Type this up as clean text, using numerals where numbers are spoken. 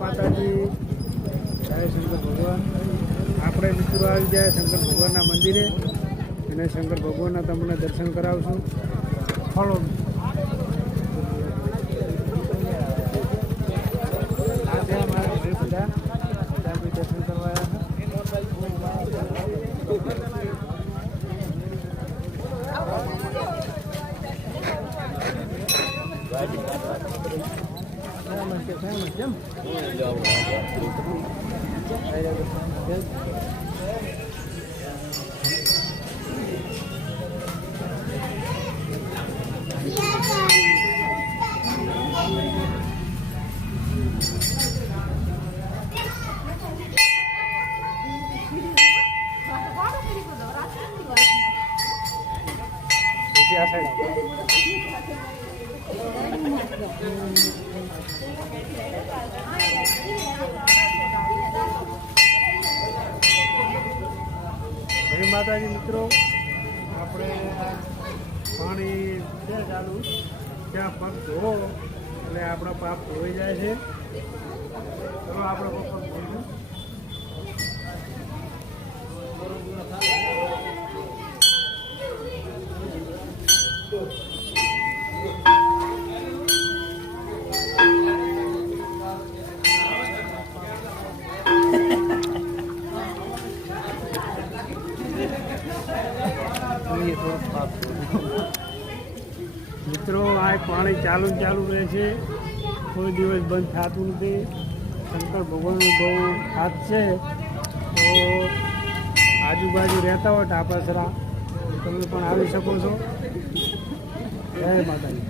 માતાજી, જય શંકર ભગવાન. આપણે મિત્રો આવી જાય શંકર ભગવાનના મંદિરે અને શંકર ભગવાનના તમને દર્શન કરાવશું. ફોલો આ છે અમારા ઘરે બધા દર્શન કરવા માતાજી. મિત્રો આપણે પાણી છે ચાલુ, ત્યાં પગ ધોવો એટલે આપણા પાપ ધોઈ જાય છે. ચલો આપણે પગ ધોઈશું. મિત્રો આ પાણી ચાલુ રહે છે, કોઈ દિવસ બંધ થતું નથી. શંકર ભગવાનનું બહુ હાથ છે. તો આજુબાજુ રહેતા હોય ટાપાસરા તમે પણ આવી શકો છો. જય માતાજી.